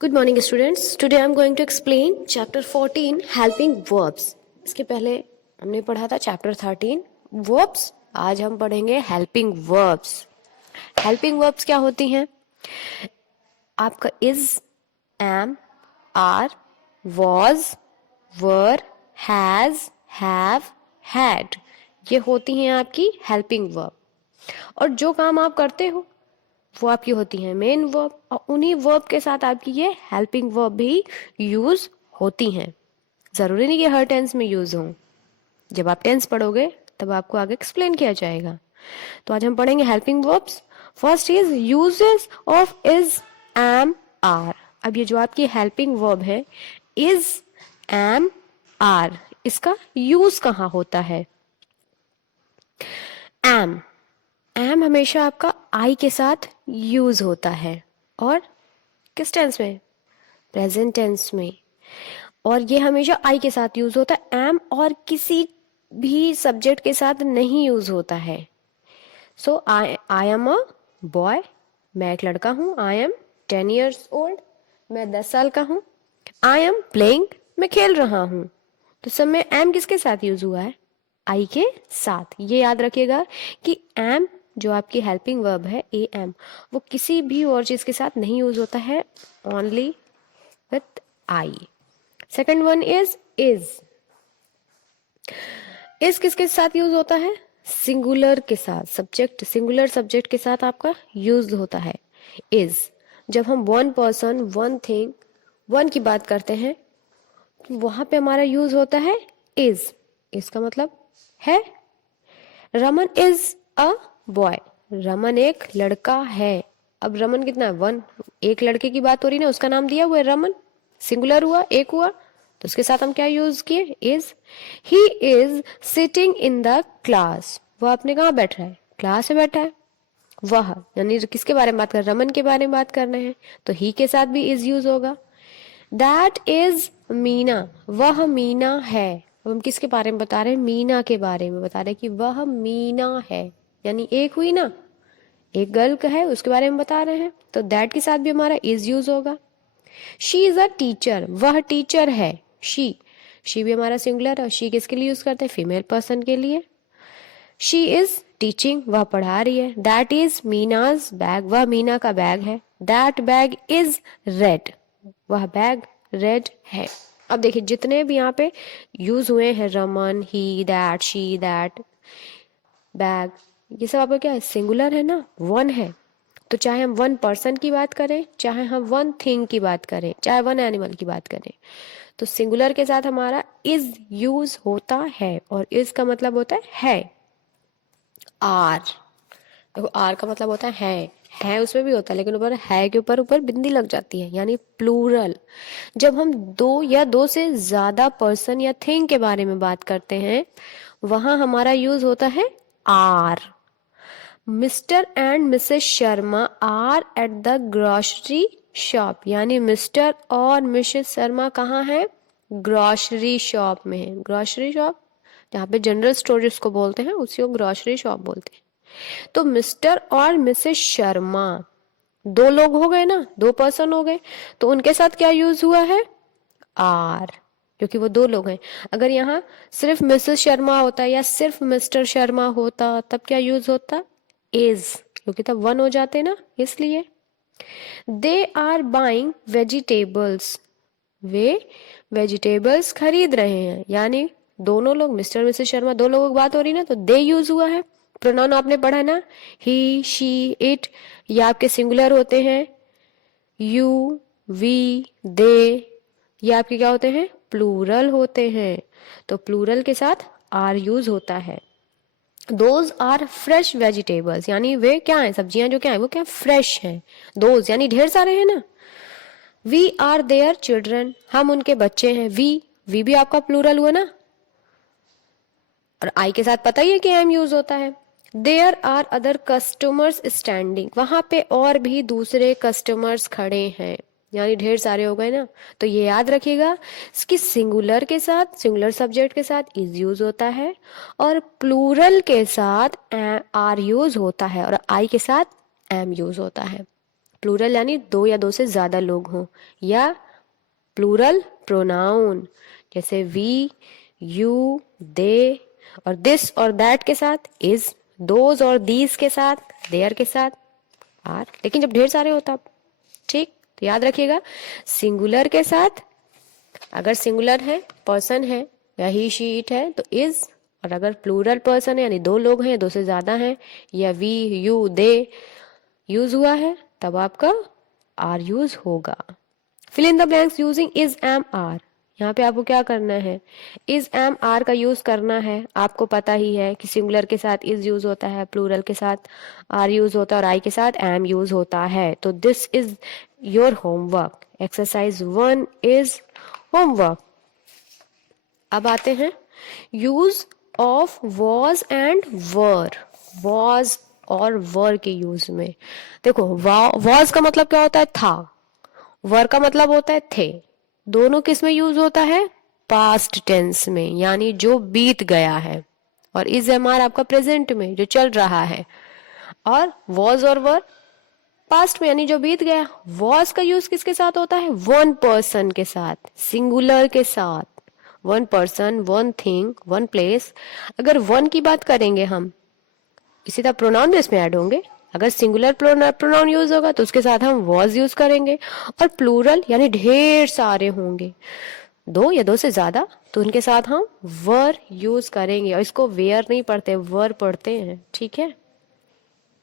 Good morning, students. Today I am going to explain chapter 14 helping verbs. इसके पहले हमने पढ़ा था chapter 13 verbs. आज हम पढ़ेंगे helping verbs. Helping verbs क्या होती हैं? आपका is, am, are, was, were, has, have, had. ये होती हैं आपकी helping verb. और जो काम आप करते हो वो आपकी होती है मेन वर्ब, और उन्हीं वर्ब के साथ आपकी ये हेल्पिंग वर्ब भी यूज होती हैं. जरूरी नहीं कि हर टेंस में यूज हो. जब आप टेंस पढ़ोगे तब आपको आगे एक्सप्लेन किया जाएगा. तो आज हम पढ़ेंगे helping verbs. First is uses of is, am, are. अब ये जो आपकी हेल्पिंग वर्ब है इज, एम, आर, इसका यूज कहाँ होता है? एम एम हमेशा आपका आई के साथ यूज होता है. और किस टेंस में? प्रेजेंट टेंस में. और ये हमेशा आई के साथ यूज होता है. एम और किसी भी सब्जेक्ट के साथ नहीं यूज होता है. सो आई एम अ बॉय, मैं एक लड़का हूं. आई एम 10 years old, मैं 10 साल का हूं. आई एम प्लेइंग, मैं खेल रहा हूं. तो सब में एम किसके साथ यूज हुआ है? आई के साथ. ये याद रखिएगा कि एम जो आपकी हेल्पिंग वर्ब है ए एम, वो किसी भी और चीज के साथ नहीं यूज होता है, only with I. Second one is. Is किसके साथ यूज होता है? सिंगुलर के साथ. सब्जेक्ट, सिंगुलर सब्जेक्ट के साथ आपका यूज होता है इज. जब हम one person, one thing, one की बात करते हैं तो वहां पे हमारा यूज होता है इज. इसका मतलब है Raman is a boy, Raman एक लड़का है. अब रमन कितना है? वन. एक लड़के की बात हो रही ना, उसका नाम दिया हुआ है रमन. सिंगुलर हुआ, एक हुआ, तो उसके साथ हम क्या यूज किए? Is. He is sitting in the class, वह अपने कहाँ बैठ रहा है? क्लास में बैठा है. वह यानी किसके बारे में बात कर? रमन के बारे में बात कर रहे हैं, तो ही के साथ भी इज यूज होगा. दैट इज मीना, वह मीना है. अब हम किसके बारे में बता रहे हैं? मीना के बारे में बता रहे हैं कि वह मीना है. यानी एक हुई ना, एक गर्ल का है, उसके बारे में बता रहे हैं, तो दैट के साथ भी हमारा इज यूज होगा. शी इज अ टीचर, वह टीचर है. शी भी हमारा सिंगुलर है. शी किसके लिए यूज करते हैं? फीमेल पर्सन के लिए. शी इज टीचिंग, वह पढ़ा रही है. दैट इज मीनाज बैग, वह मीना का बैग है. दैट बैग इज रेड, वह बैग रेड है. अब देखिए जितने भी यहाँ पे यूज हुए हैं, रमन, ही, दैट, शी, दैट, बैग, ये सब आपका क्या है? सिंगुलर है ना, वन है. तो चाहे हम वन पर्सन की बात करें, चाहे हम वन थिंग की बात करें, चाहे वन एनिमल की बात करें, तो सिंगुलर के साथ हमारा इज यूज होता है. और इज का मतलब होता है. आर, देखो आर का मतलब होता है उसमें भी होता है, लेकिन ऊपर है के ऊपर ऊपर बिंदी लग जाती है, यानी प्लूरल. जब हम दो या दो से ज्यादा पर्सन या थिंग के बारे में बात करते हैं, वहां हमारा यूज होता है are. Mr and Mrs Sharma are at the grocery shop, यानी मिस्टर और मिसेस शर्मा कहाँ है? ग्रोसरी शॉप में है. ग्रोसरी शॉप जहाँ पे जनरल स्टोर जिसको बोलते हैं उसी को ग्रोसरी शॉप बोलते हैं. तो मिस्टर और मिसेस शर्मा दो लोग हो गए ना, दो पर्सन हो गए, तो उनके साथ क्या यूज हुआ है? आर, क्योंकि वो दो लोग हैं. अगर यहाँ सिर्फ मिसेस शर्मा होता या सिर्फ मिस्टर शर्मा होता तब क्या यूज होता? इज, क्योंकि तब वन हो जाते ना, इसलिए. दे आर बाइंग वेजिटेबल्स, वे वेजिटेबल्स खरीद रहे हैं. यानी दोनों लोग, मिस्टर मिसेस शर्मा, दो लोगों की बात हो रही ना, तो दे यूज हुआ है. प्रोनाउन आपने पढ़ा ना, ही, शी, इट, ये आपके सिंगुलर होते हैं. यू, वी, दे, ये आपके क्या होते हैं? प्लूरल होते हैं. तो प्लूरल के साथ आर यूज होता है. दोज आर फ्रेश वेजिटेबल्स, यानी वे क्या है? सब्जियां जो क्या है वो क्या फ्रेश हैं. दोज यानी ढेर सारे हैं ना. वी आर देयर चिल्ड्रन, हम उनके बच्चे हैं. वी भी आपका प्लूरल हुआ ना, और आई के साथ पता ही है कि एम यूज होता है. There are other customers standing, वहां पे और भी दूसरे कस्टमर्स खड़े हैं, यानी ढेर सारे हो गए ना. तो ये याद रखिएगा कि सिंगुलर के साथ, सिंगुलर सब्जेक्ट के साथ इज यूज होता है, और प्लूरल के साथ आर यूज होता है, और आई के साथ एम यूज होता है. प्लूरल यानी दो या दो से ज्यादा लोग हों, या प्लूरल प्रोनाउन जैसे वी, यू, दे और दिस और दैट के साथ इज, दोज और दीज के साथ, देयर के साथ आर, लेकिन जब ढेर सारे होता, ठीक, तो याद रखिएगा सिंगुलर के साथ अगर सिंगुलर है, पर्सन है या ही शी इट है तो इज, और अगर प्लूरल पर्सन है यानी दो लोग हैं, दो से ज्यादा हैं, या वी, यू, दे यूज हुआ है तब आपका आर यूज होगा। Fill in the blanks using is, am, are. यहाँ पे आपको क्या करना है, इज, एम, आर का यूज करना है। आपको पता ही है कि सिंगुलर के साथ इज यूज होता है, प्लूरल के साथ आर यूज होता है और आई के साथ एम यूज होता है। तो this is your homework, exercise 1 is homework. अब आते हैं use of was and were. Was और वर के यूज में देखो, वॉज का मतलब क्या होता है, था, वर का मतलब होता है थे। दोनों किस में यूज होता है, पास्ट टेंस में, यानी जो बीत गया है, और इज, एम, आर आपका प्रेजेंट में जो चल रहा है, और वॉज और वर पास्ट में यानी जो बीत गया। वॉज का यूज किसके साथ होता है, वन पर्सन के साथ, सिंगुलर के साथ, one person, one thing, one place. अगर वन की बात करेंगे हम, इसी तरह प्रोनाउन भी इसमें ऐड होंगे। अगर सिंगुलर प्रोनाउन यूज होगा तो उसके साथ हम वॉज यूज करेंगे, और प्लूरल यानी ढेर सारे होंगे, दो या दो से ज्यादा, तो उनके साथ हम वर यूज करेंगे। और इसको वेयर नहीं पढ़ते, वर पढ़ते हैं, ठीक है।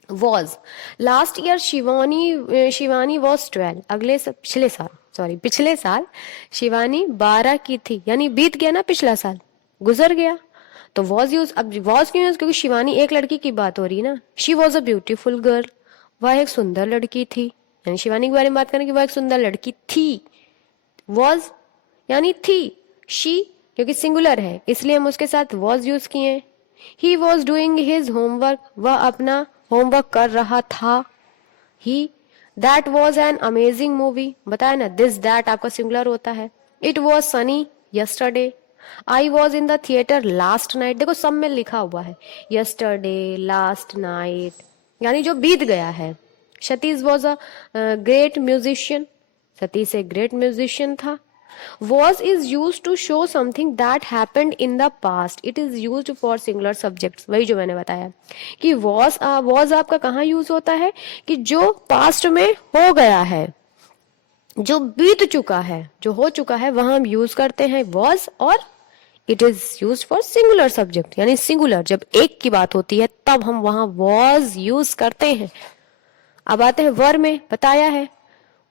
Was, last year Shivani was 12, पिछले साल शिवानी 12 की थी, यानी बीत गया ना, पिछला साल गुजर गया, तो वॉज यूज। अब वॉज क्यों यूज, क्योंकि शिवानी एक लड़की की बात हो रही ना, she was a beautiful girl, वह एक सुंदर लड़की थी, यानी शिवानी के बारे में बात करें कि वह एक सुंदर लड़की थी। वॉज यानी थी, शी क्योंकि सिंगुलर है इसलिए हम उसके साथ वॉज यूज किए। He was doing his homework, वह अपना होमवर्क कर रहा था। He, that was an amazing movie, बताया ना, दिस दैट आपका सिंगुलर होता है। It was sunny yesterday, I was in the theatre last night, देखो सब में लिखा हुआ है यस्टरडे, लास्ट नाइट, यानी जो बीत गया है। Satish was a great musician, Satish एक ग्रेट म्यूजिशियन था। was is used to show something that happened in the past, it is used for singular subjects, वही जो मैंने बताया कि was आपका कहाँ यूज होता है, कि जो पास्ट में हो गया है, जो बीत चुका है, जो हो चुका है, वहां हम यूज करते हैं was, और it is use for singular subject, यानी सिंगुलर जब एक की बात होती है तब हम वहां was यूज करते हैं। अब आते हैं वर में, बताया है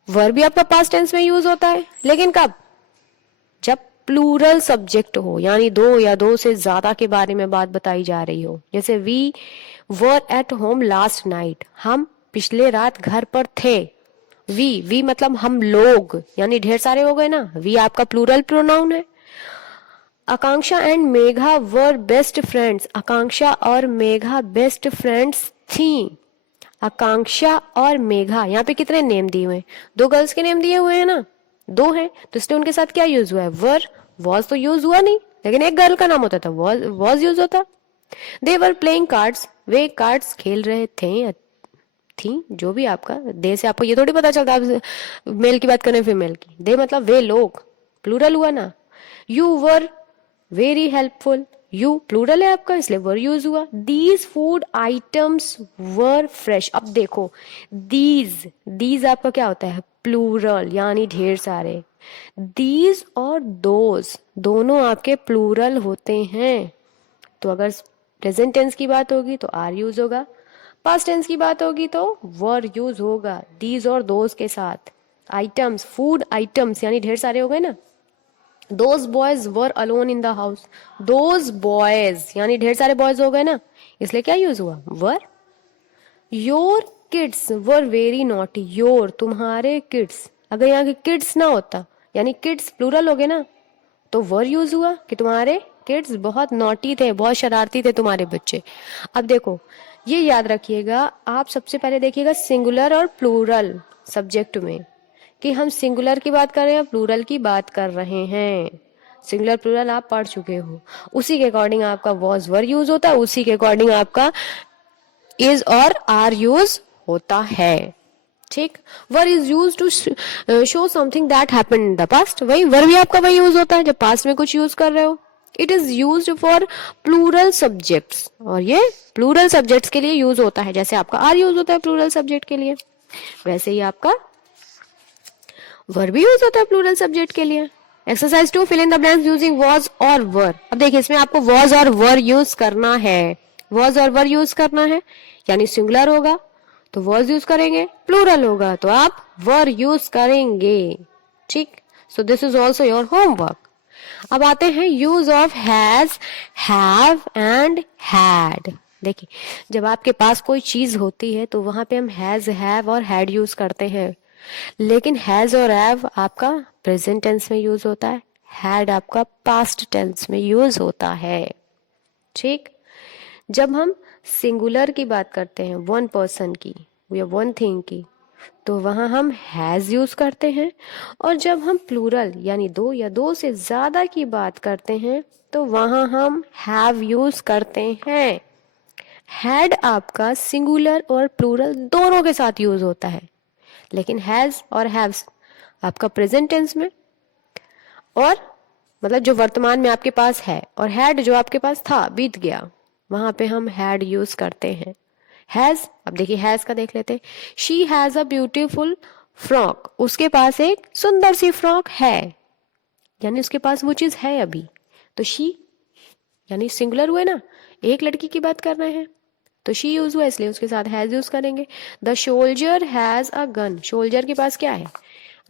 वर भी आपका पास्ट टेंस में यूज होता है, लेकिन कब, जब प्लूरल सब्जेक्ट हो, यानी दो या दो से ज्यादा के बारे में बात बताई जा रही हो। जैसे we were at home last night, हम पिछले रात घर पर थे। वी मतलब हम लोग, यानी ढेर सारे हो गए ना, वी आपका प्लूरल प्रोनाउन है। Akanksha and Megha were best friends, Akanksha और मेघा बेस्ट फ्रेंड्स थी। आकांक्षा और मेघा, यहाँ पे कितने नेम दिए हुए हैं, दो गर्ल्स के नेम दिए हुए हैं ना, दो हैं, तो इसलिए उनके साथ क्या यूज हुआ है, वर। वॉज तो यूज हुआ नहीं, लेकिन एक गर्ल का नाम होता था, वॉज यूज होता। दे वर प्लेइंग कार्ड्स, वे कार्ड्स खेल रहे थे, थी, जो भी आपका दे से आपको ये थोड़ी पता चलता है मेल की बात करें फीमेल की। दे मतलब वे लोग, प्लूरल हुआ ना। You were very helpful, you plural है आपका इसलिए वर यूज हुआ। These food items were fresh, अब देखो दीज आपका क्या होता है, प्लूरल यानी ढेर सारे। दीज और दोज दोनों आपके प्लूरल होते हैं, तो अगर प्रेजेंट टेंस की बात होगी तो आर यूज होगा, पास्ट टेंस की बात होगी तो वर यूज होगा दीज और दोज के साथ। आइटम्स, फूड आइटम्स यानी ढेर सारे हो गए ना। Those boys were alone in the house, those boys यानी ढेर सारे बॉयज हो गए ना, इसलिए क्या यूज हुआ, were. Your kids were very naughty, your तुम्हारे किड्स, अगर यहाँ के किड्स ना होता यानी किड्स प्लूरल हो गए ना, तो वर यूज हुआ कि तुम्हारे किड्स बहुत नॉटी थे, बहुत शरारती थे तुम्हारे बच्चे। अब देखो ये याद रखिएगा, आप सबसे पहले देखिएगा सिंगुलर और प्लूरल सब्जेक्ट में कि हम सिंगुलर की बात कर रहे हैं या प्लूरल की बात कर रहे हैं। सिंगुलर प्लूरल आप पढ़ चुके हो, उसी के अकॉर्डिंग आपका वॉज वर यूज होता है, उसी के अकॉर्डिंग आपका इज और आर यूज होता है। ठीक। Were is use to show something that happened in the past, वही वर भी आपका वही यूज होता है जब पास्ट में कुछ यूज कर रहे हो। It is use for plural subjects, और ये प्लूरल सब्जेक्ट्स के लिए यूज होता है, जैसे आपका आर यूज होता है प्लूरल सब्जेक्ट के लिए, वैसे ही आपका वर भी यूज होता है प्लूरल सब्जेक्ट के लिए। Exercise 2, fill in the blanks using was और वर। अब देखिए इसमें आपको वॉज और वर यूज करना है, वॉज और वर यूज करना है, यानी सिंगुलर होगा तो वॉज यूज करेंगे, प्लूरल होगा तो आप वर यूज करेंगे। ठीक, so this is also your homework. अब आते हैं use of has, have and had. देखिए जब आपके पास कोई चीज होती है तो वहां पे हम हैज, हैव और हैड यूज करते हैं, लेकिन हैज और हैव आपका प्रेजेंट टेंस में यूज होता है, हैड आपका पास्ट टेंस में यूज होता है। ठीक, जब हम सिंगुलर की बात करते हैं, वन पर्सन की या वन थिंग की, तो वहां हम हैज यूज करते हैं, और जब हम प्लूरल यानी दो या दो से ज्यादा की बात करते हैं तो वहां हम हैव यूज करते हैं। हैड आपका सिंगुलर और प्लूरल दोनों के साथ यूज होता है, लेकिन हैज और हैव्स आपका प्रेजेंट टेंस में, और मतलब जो वर्तमान में आपके पास है, और हैड जो आपके पास था बीत गया, वहां पे हम हैड यूज करते हैं। हैज, अब देखिए हैज का देख लेते हैं। She has a beautiful frock, उसके पास एक सुंदर सी फ्रॉक है, यानी उसके पास वो चीज है अभी, तो शी यानी सिंगुलर हुए ना, एक लड़की की बात कर रहे हैं तो शी यूज हुआ, इसलिए उसके साथ हैज यूज करेंगे। The soldier has a gun, soldier के पास क्या है,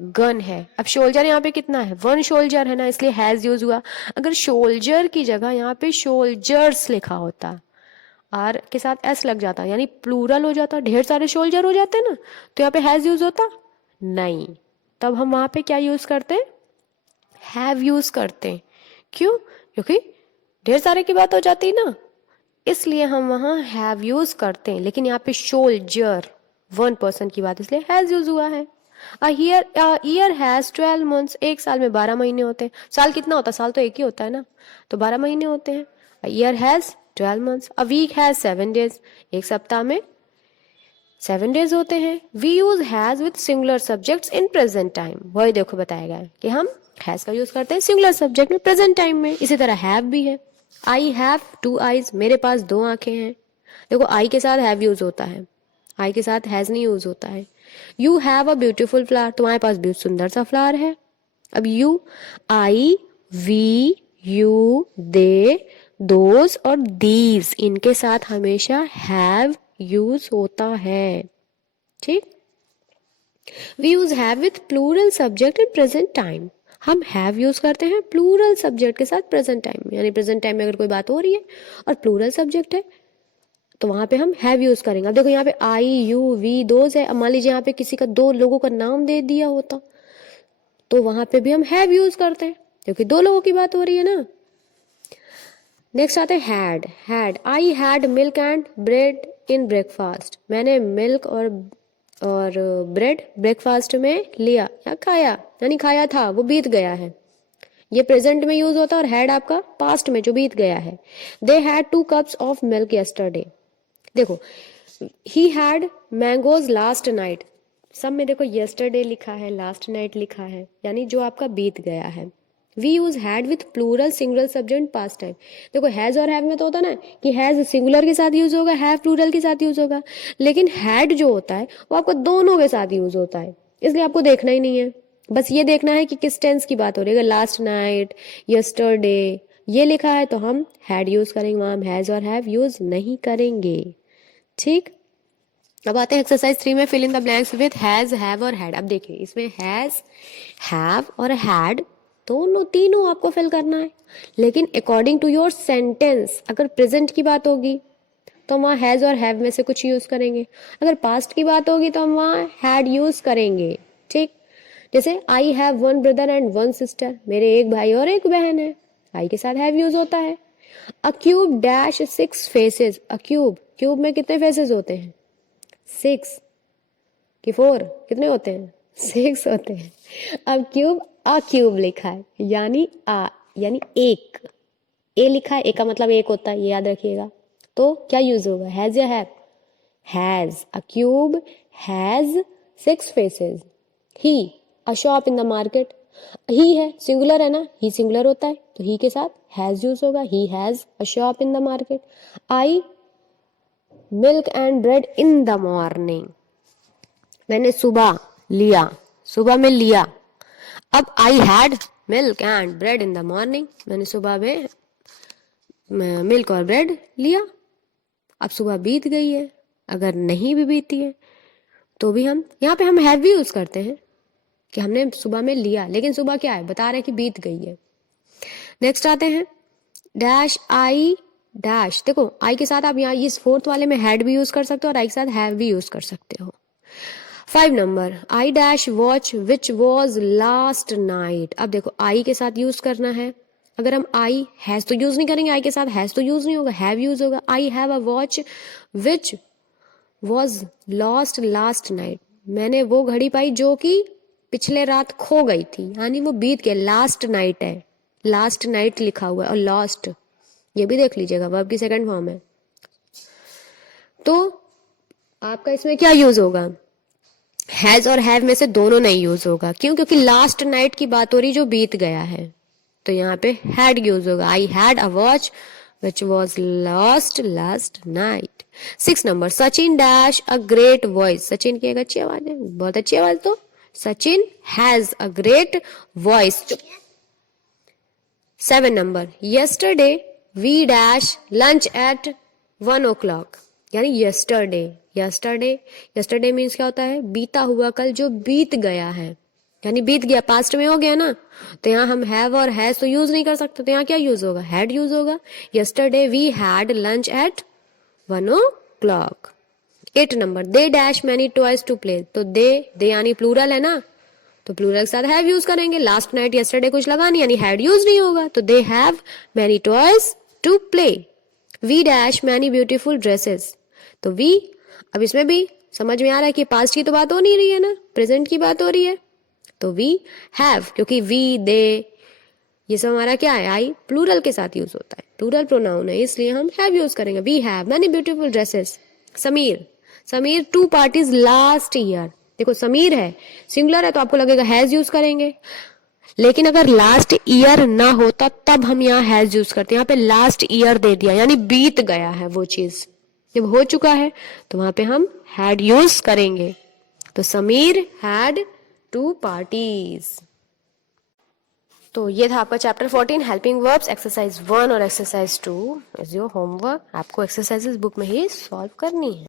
गन है। अब शोल्जर यहाँ पे कितना है, वन शोल्जर है ना, इसलिए हैज यूज हुआ। अगर शोल्जर की जगह यहाँ पे शोल्जर्स लिखा होता, आर के साथ एस लग जाता, यानी प्लूरल हो जाता, ढेर सारे शोल्जर हो जाते ना, तो यहाँ पे हैज यूज होता नहीं, तब हम वहां पे क्या यूज करते, हैव यूज करते हैं। क्यों, क्योंकि ढेर सारे की बात हो जाती ना, इसलिए हम वहां हैव यूज करते हैं। लेकिन यहाँ पे शोल्जर वन पर्सन की बात, इसलिए हैज यूज हुआ है। अ ईयर हैज 12 मंथ्स, एक साल में 12 महीने होते हैं। साल कितना होता है, साल तो एक ही होता है ना, तो 12 महीने होते हैं। A year has 12 months. A week has 7 days, एक सप्ताह में 7 डेज होते हैं। We use has with singular subjects in present time, वही देखो बताया गया है कि हम हैज का यूज करते हैं सिंगुलर सब्जेक्ट में प्रेजेंट टाइम में। इसी तरह हैव भी है, आई हैव 2 आईज, मेरे पास 2 आंखें हैं। देखो आई के साथ हैव यूज होता है, आई के साथ हैज नहीं यूज होता है। You have a beautiful flower, तुम्हारे पास बहुत सुंदर सा फ्लावर है। अब you, I, we, you, they, those और दीज, इनके साथ हमेशा हैव यूज होता है। ठीक, we use have with plural subject in present time, हम हैव यूज करते हैं प्लूरल सब्जेक्ट के साथ प्रेजेंट टाइम में, यानी प्रेजेंट टाइम में अगर कोई बात हो रही है और प्लूरल सब्जेक्ट है तो वहां पे हम हैव यूज करेंगे। अब देखो यहाँ पे आई, यू, वी, दोज है। अब मान लीजिए यहाँ पे किसी का दो लोगों का नाम दे दिया होता तो वहां पे भी हम हैव यूज करते हैं, क्योंकि दो लोगों की बात हो रही है ना। नेक्स्ट आते हैं had. Had, I had milk and bread in breakfast, मैंने मिल्क और ब्रेड ब्रेकफास्ट में लिया या खाया, यानी खाया था, वो बीत गया है। ये प्रेजेंट में यूज होता है, और हैड आपका पास्ट में जो बीत गया है। They had 2 cups of milk yesterday, देखो he had mangoes last night, सब में देखो yesterday लिखा है, लास्ट नाइट लिखा है, यानी जो आपका बीत गया है। We use had with plural singular subject past time, देखो हैज और हैव में तो होता ना कि हैज सिंगुलर के साथ यूज होगा, हैव प्लूरल के साथ यूज होगा, लेकिन हैड जो होता है वो आपको दोनों के साथ यूज होता है, इसलिए आपको देखना ही नहीं है, बस ये देखना है कि किस टेंस की बात हो रही है। अगर लास्ट नाइट, यस्टरडे ये लिखा है तो हम हैड यूज करेंगे, वहां हम हैज और हैव यूज नहीं करेंगे। ठीक, अब आते हैं एक्सरसाइज 3 में, fill in the blanks with has, have और हैड। अब देखिए इसमें हैज, हैव और हैड दोनों तीनों आपको फिल करना है, लेकिन अकॉर्डिंग टू योर सेंटेंस। अगर प्रेजेंट की बात होगी तो हम वहाँ हैज और हैव में से कुछ यूज करेंगे, अगर पास्ट की बात होगी तो हम वहाँ हैड यूज करेंगे। ठीक, जैसे I have 1 brother and 1 sister, मेरे एक भाई और एक बहन है, आई के साथ हैव यूज होता है। अ क्यूब डैश 6 फेसेस, अ क्यूब, क्यूब में कितने फेसेस होते हैं, 6 कि 4, कितने होते हैं, 6 होते हैं। अब क्यूब, अ क्यूब लिखा है, यानी यानी एक, ए लिखा है, ए का मतलब एक होता है, ये याद रखिएगा। तो क्या यूज होगा, हैज या have, has. A cube has 6 faces. He, a shop in the market. ही है, सिंगुलर है ना, ही सिंगुलर होता है तो ही के साथ हैज यूज होगा. He has a shop in the market. I milk and bread in the morning. मैंने सुबह लिया, सुबह में लिया. अब I had milk and bread in the morning. मैंने सुबह में मिल्क और ब्रेड लिया. अब सुबह बीत गई है. अगर नहीं भी बीती है तो भी हम यहाँ पे हम हैव भी यूज करते हैं कि हमने सुबह में लिया, लेकिन सुबह क्या है, बता रहे हैं कि बीत गई है. नेक्स्ट आते हैं डैश आई डैश. देखो आई के साथ आप यहाँ इस फोर्थ वाले में हैड भी यूज कर सकते हो और आई के साथ हैव भी यूज कर सकते हो. 5 number I dash watch which was last night. अब देखो आई के साथ यूज करना है. अगर हम आई हैज तो यूज नहीं करेंगे, आई के साथ हैज तो यूज नहीं होगा, हैव यूज होगा. I have a watch which was lost last night. मैंने वो घड़ी पाई जो कि पिछले रात खो गई थी, यानी वो बीत गया. लास्ट नाइट है, लास्ट नाइट लिखा हुआ है और लॉस्ट ये भी देख लीजिएगा, वर्ब की सेकंड फॉर्म है. तो आपका इसमें क्या यूज होगा, हैज और हैव में से दोनों नहीं यूज होगा. क्यों? क्योंकि लास्ट नाइट की बात हो रही जो बीत गया है, तो यहाँ पे हैड यूज होगा. I had a watch which was lost last night. 6 number Sachin dash a great voice. Sachin की एक अच्छी आवाज है, बहुत अच्छी आवाज. तो Sachin has a great voice. 7 number yesterday we dash lunch at 1 o'clock. यानी yesterday मीन्स क्या होता है, बीता हुआ कल जो बीत गया है, यानी बीत गया, पास्ट में हो गया ना. तो यहाँ हम हैव और हैज तो यूज नहीं कर सकते, तो यहाँ क्या यूज होगा, हैड यूज होगा. yesterday we had lunch at 1 o'clock. 8 number they dash many toys to play. तो दे यानी प्लूरल है ना, तो प्लूरल के साथ हैव यूज करेंगे. लास्ट नाइट yesterday कुछ लगा नहीं, यानी हैड यूज नहीं होगा. तो they have many toys to play. We dash many beautiful dresses. तो वी, अब इसमें भी समझ में आ रहा है कि पास्ट की तो बात हो नहीं रही है ना, प्रेजेंट की बात हो रही है. तो वी हैव, क्योंकि वी दे ये सब हमारा क्या है, आई प्लूरल के साथ यूज होता है, प्लूरल प्रोनाउन है, इसलिए हम हैव यूज करेंगे. We have many beautiful dresses. Sameer 2 parties last year. देखो समीर है, सिंगुलर है तो आपको लगेगा हैज यूज करेंगे, लेकिन अगर लास्ट ईयर ना होता तब हम यहाँ हैज यूज करते हैं. यहाँ पे लास्ट ईयर दे दिया, यानी बीत गया है वो चीज, जब हो चुका है तो वहां पे हम हैड यूज करेंगे. तो समीर हैड 2 पार्टीज. तो ये था आपका चैप्टर 14 हेल्पिंग वर्ब्स, एक्सरसाइज 1 और एक्सरसाइज 2 इज योर होमवर्क. आपको एक्सरसाइजेस बुक में ही सॉल्व करनी है.